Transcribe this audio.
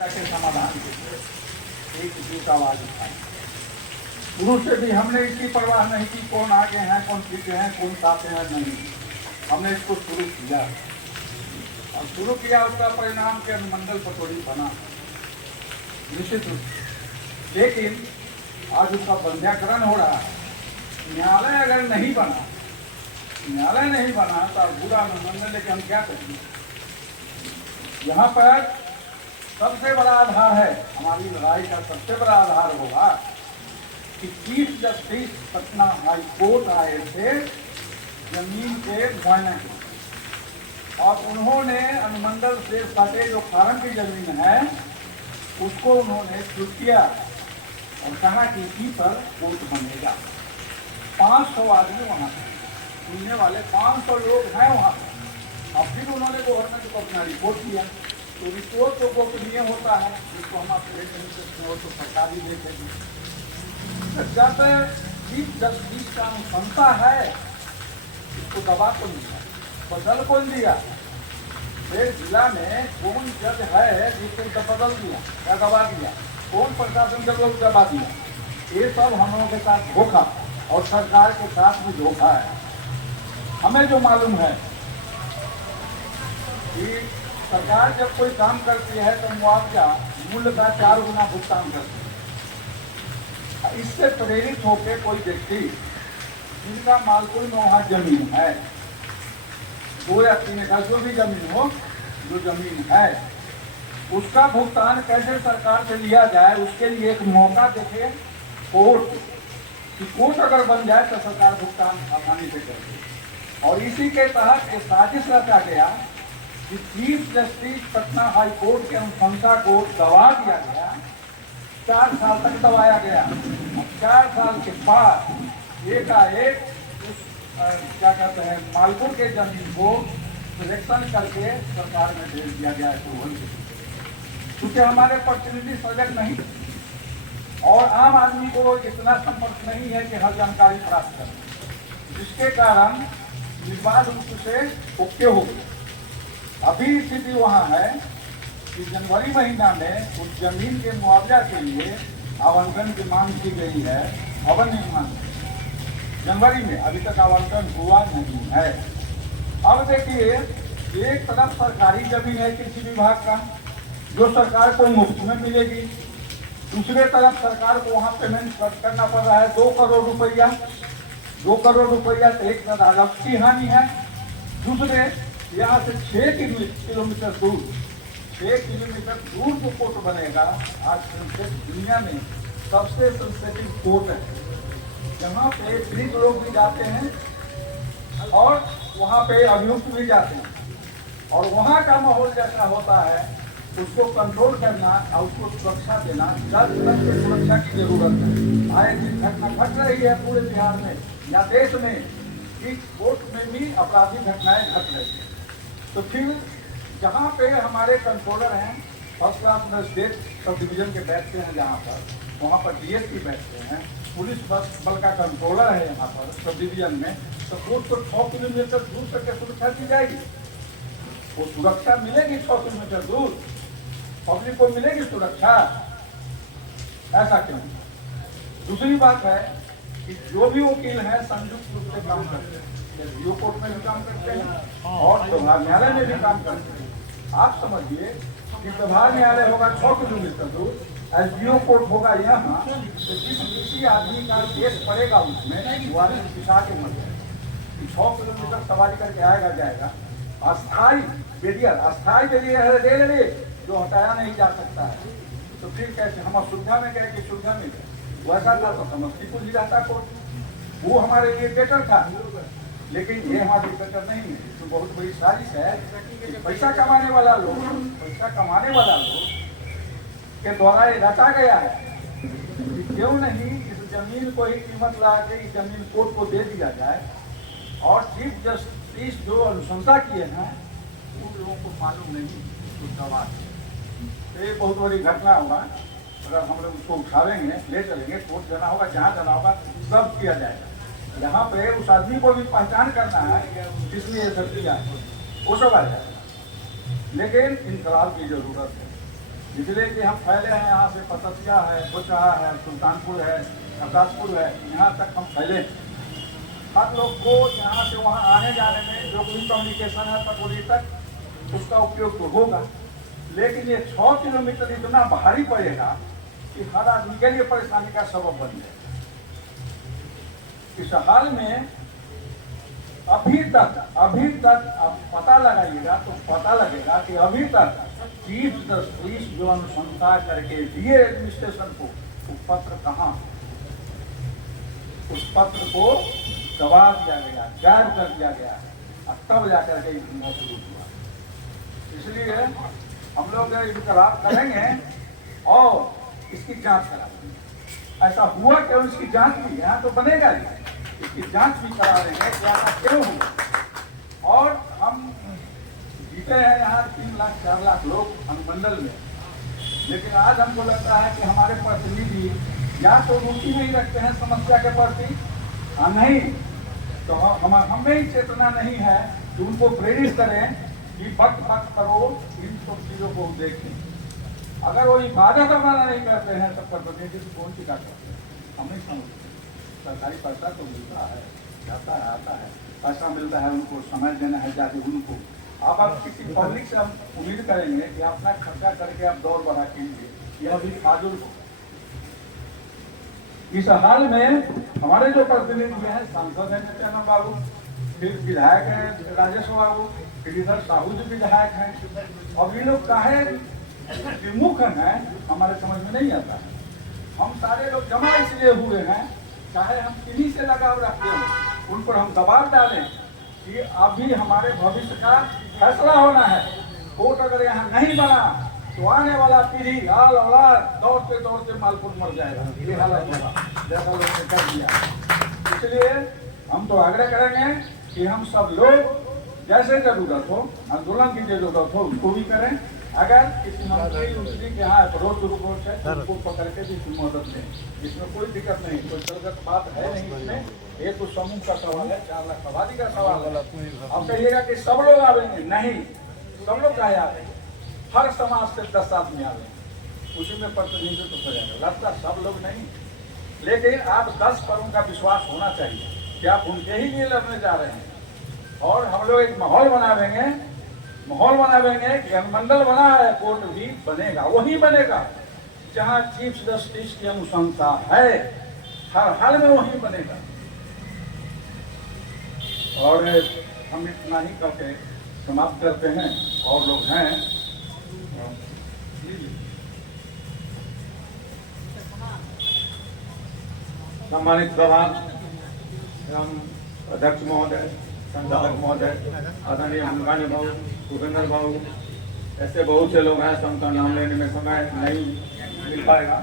के समाधान के लिए एक दूसरा आवाज उठाई। शुरू से भी हमने इसकी परवाह नहीं की कौन आगे हैं, कौन पीछे हैं, कौन साथ हैं, नहीं। हमने इसको शुरू किया और शुरू किया, उसका परिणाम के अनुमंडल पटोरी बना निश्चित रूप से। लेकिन आज उसका बंध्याकरण हो रहा है। न्यायालय अगर नहीं बना, न्यायालय नहीं बना तो बुरा अनुमंडल लेके हम क्या करेंगे। यहाँ पर सबसे बड़ा आधार है, हमारी लड़ाई का सबसे बड़ा आधार होगा कि chief justice Patna high court आए थे जमीन के मुआयना के, और उन्होंने अनुमंडल से सटे जो फार्म की जमीन है उसको उन्होंने छूट किया और कहा कि इसी पर कोर्ट बनेगा। 500 आदमी वहाँ सुनने वाले 500 लोग हैं वहाँ पर। और फिर उन्होंने गवर्नमेंट को अपना रिपोर्ट दिया, तो रिपोर्ट तो गोपनीय होता है, जिसको हम आपसे नहीं सकते हो तो सरकार ही देखेगी। जब चीफ जस्टिस का अनुशंसा है इसको दबा को दिया, बदल को दिया। फिर जिला में कौन जज है जिसको बदल दिया या दबा दिया, कौन प्रशासन जब लोग दबा दिया, ये सब हम लोगों के साथ धोखा और सरकार के साथ भी धोखा है। हमें जो मालूम है कि सरकार जब कोई काम करती है तो मुआवजा मूल्य का 4 गुना भुगतान करती है। इससे प्रेरित होकर कोई व्यक्ति जिनका मालकुल में वहाँ जमीन है, 2 या 3 एकड़ जो भी जमीन हो, जो जमीन है उसका भुगतान कैसे सरकार से लिया जाए, उसके लिए एक मौका देखे कोर्ट कि कोर्ट अगर बन जाए तो सरकार भुगतान आसानी से करे। और इसी के तहत एक साजिश रचा गया कि chief justice Patna high court के अनुशंसा को दबा दिया गया, 4 साल तक दबाया गया। 4 साल के बाद एकाएक उस क्या कहते हैं मालपुर के जमीन को सिलेक्शन करके सरकार में भेज दिया गया अप्रूवल के, क्योंकि हमारे प्रतिनिधि सजग नहीं और आम आदमी को इतना संपर्क नहीं है कि हर जानकारी प्राप्त करें, जिसके कारण विवाद रूप से ओके हो गया। अभी स्थिति वहाँ है कि जनवरी महीना में उस जमीन के मुआवजा के लिए आवंटन की मांग की गई है भवन निर्माण। जनवरी में अभी तक आवंटन हुआ नहीं है। अब देखिए, एक तरफ सरकारी जमीन है कृषि विभाग का जो सरकार को मुफ्त में मिलेगी, दूसरे तरफ सरकार को वहाँ पेमेंट करना पड़ रहा है 2 करोड़ रुपया। 2 करोड़ रुपया तो एक राजस्व की हानि है। दूसरे यहाँ से 6 किलोमीटर दूर, 6 किलोमीटर दूर जो कोर्ट बनेगा, आज दुनिया में सबसे सेंसिटिव कोर्ट है, जहाँ पे गरीब लोग भी जाते हैं और वहाँ पे अभियुक्त भी जाते हैं। और वहाँ का माहौल जैसा होता है उसको कंट्रोल करना और उसको सुरक्षा देना, सुरक्षा की जरूरत है। आए दिन घटना घट रही है पूरे बिहार में या देश में कि कोर्ट में भी आपराधिक घटनाएं घट रही है। तो फिर जहाँ पे हमारे कंट्रोलर हैं, first class magistrate sub division के बैठते हैं, जहाँ पर वहाँ पर डीएसपी बैठते हैं, पुलिस बल का कंट्रोलर है यहाँ पर सब डिवीजन में, तो कोर्ट को 6 किलोमीटर दूर तक के सुरक्षा दी जाएगी। वो सुरक्षा मिलेगी 6 किलोमीटर दूर, पब्लिक को मिलेगी सुरक्षा, ऐसा क्यों? दूसरी बात है कि जो भी वकील हैं संयुक्त रूप से काम करते हैं, एसडीओ कोर्ट में भी काम करते हैं और व्यवहार न्यायालय में भी काम करते हैं। आप समझिए कि व्यवहार न्यायालय होगा 6 किलोमीटर दूर, एसडीओ कोर्ट होगा यहाँ, तो किसी आदमी का केस पड़ेगा उसमें वो आदमी पिछा के मर जाएगा। 6 किलोमीटर सवारी करके आएगा जाएगा। अस्थायी बैरियर है जो हटाया नहीं जा सकता है, तो फिर कैसे हम असुविधा में गए कि सुविधा में गए। वैसा था तो समस्तीपुर जिला था कोर्ट, वो हमारे लिए बेटर था, लेकिन ये हमारे लिए बेटर नहीं है। तो बहुत बड़ी साजिश है कि पैसा कमाने वाला लोग के द्वारा ये रचा गया है कि क्यों नहीं इस जमीन को ही कीमत लगा के इस जमीन कोर्ट को दे दिया जाए, और चीफ जस्टिस जो अनुशंसा किए हैं उन लोगों को मालूम नहीं कुछ दवा। ये बहुत बड़ी घटना होगा अगर हम लोग उसको उठावेंगे, ले चलेंगे, कोर्ट जाना होगा, जहाँ जाना होगा सब किया जाएगा। यहाँ पे उस आदमी को भी पहचान करना है, इसलिए सब किया वो सब आ जाएगा। लेकिन इंकलाब की जरूरत है। इसलिए कि हम फैले हैं, यहाँ से पतसिया है, बोचहा है, सुल्तानपुर है, अरदासपुर है, यहाँ तक हम फैले। हर लोग को यहाँ से वहाँ आने जाने में जो भी कम्युनिकेशन है पटोरी तक, उसका उपयोग तो होगा, लेकिन ये 6 किलोमीटर इतना भारी पड़ेगा कि हर आदमी के लिए परेशानी का सबब बन जाए। इस हाल में अभी तक आप पता लगाइएगा तो पता लगेगा कि अभी तक 30 जो अनुशंसा करके दिए एडमिनिस्ट्रेशन को, वो पत्र कहाँ, उस पत्र को दबा दिया गया, गायब कर दिया गया, और तब जाकर के धंधा शुरू हुआ। इसलिए हम लोग इंतजार करेंगे और इसकी जांच कराएंगे। ऐसा हुआ कि इसकी जांच भी यहाँ तो बनेगा ही, इसकी जांच भी करा देंगे कि ऐसा क्यों हुआ। और हम जीते हैं यहाँ 3 लाख 4 लाख लोग अनुमंडल में, लेकिन आज हमको लगता है कि हमारे प्रतिनिधि या तो रुचि नहीं रखते हैं समस्या के प्रति, नहीं तो हमें ही चेतना नहीं है कि उनको प्रेरित करें कि वक्त करो इन सब चीजों को देखें। अगर वो इबादत हमारा नहीं करते हैं तब प्रतिनिधि कौन सी का करते हैं, हम नहीं समझते। सरकारी पैसा तो मिलता है, जाता है, आता है, पैसा मिलता है, उनको समय देना है जाके उनको। अब किसी पब्लिक से हम उम्मीद करेंगे कि अपना खर्चा करके आप दौड़ बढ़ा कीजिए, यह भी फाजुल हो। इस हाल में हमारे जो प्रतिनिधि हैं, सांसद हैं नित्यानंद बाबू, फिर विधायक हैं राजेश बाबू, फिर इधर साहू जी विधायक हैं, और ये लोग काहे विमुख हैं हमारे समझ में नहीं आता है। हम सारे लोग जमा इसलिए हुए हैं, चाहे हम किन्हीं से लगाव रखते हैं, उन पर हम दबाव डालें कि अभी हमारे भविष्य का फैसला होना है। कोर्ट अगर यहाँ नहीं बना तो आने वाला पीढ़ी हाल औलाद दौड़ते दौड़ते मालपुर मर जाएगा, ये हालत होगा जैसा लोग ने कर दिया। इसलिए हम तो आग्रह करेंगे कि हम सब लोग जैसे जरूरत हो, आंदोलन की जरूरत हो उसको भी करें। अगर किसी मंत्री के यहाँ अप्रोच रिपोर्ट है तो उसको पकड़ के भी मदद दें, इसमें कोई दिक्कत नहीं, कोई गलत बात है नहीं इसमें। ये तो समूह का सवाल है, 4 लाख आबादी का सवाल है। अब कहिएगा कि सब लोग आवेंगे, नहीं, सब लोग चाहे आते, हर समाज से 10 आदमी आवेंगे, उसी में प्रतिनिधित्व हो जाएगा। लगता सब लोग नहीं, लेकिन आप 10 पर उनका विश्वास होना चाहिए कि आप उनके ही लिए लड़ने जा रहे हैं। और हम लोग एक माहौल बनावेंगे कि अनुमंडल बना है, कोर्ट भी बनेगा, वही बनेगा जहाँ चीफ जस्टिस की अनुशंसा है, हर हाल में वही बनेगा। और हम इतना ही करके समाप्त करते हैं। और लोग हैं सम्मानित प्रधान एवं अध्यक्ष महोदय, संचालक महोदय, आदरणीय मनमान्य बाबू, भूपेंद्र बाबू, ऐसे बहुत से लोग हैं, सबका नाम लेने में समय नहीं मिल पाएगा।